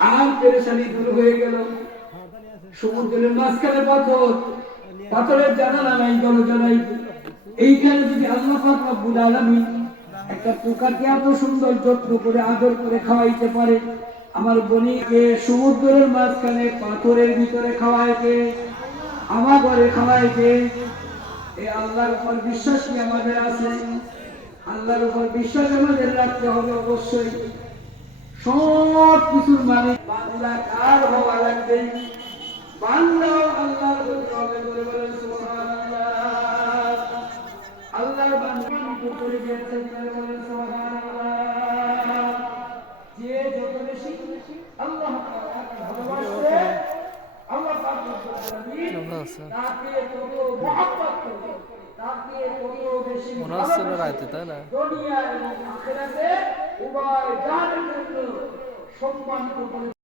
আর পেরেশানি দূর হয়ে গেল। সমুদ্রের মাঝখানে পাথর, পাথরের জানালা নাই, দরজা নাই। এইখানে যদি আল্লাহ পাক রব্বুল আলামিন একটা পোকাকে এত সুন্দর যত্ন করে আদর করে খাওয়াইতে পারে, আমার বনিকে সমুদ্রের মাঝখানে পাথরের ভিতরে খাওয়াইতে, আমার ঘরে খাওয়াইতে, এই আল্লাহর উপর বিশ্বাস কি আমাদের আছে? আল্লাহর উপর বিশ্বাস আমাদের রাখতে হবে অবশ্যই। সব কিছুর মানে বান্দা কার হওয়া লাগবে? বান্দাও আল্লাহর প্রতি হবে। বলে বলেন সুবহানাল্লাহ। আল্লাহর বান্দা করে দিয়েছে, বলেন সুবহানাল্লাহ। যে যত বেশি আল্লাহ তাআলাকে ভালোবাসবে, আল্লাহ পাক রব্বুল আলামিন তাকে তত মহব্বত করবে, তাকে তত বেশি ভালোবাসবে। দুনিয়া এবং আখিরাতে উভয় জাহানের জন্য সম্মানিত করে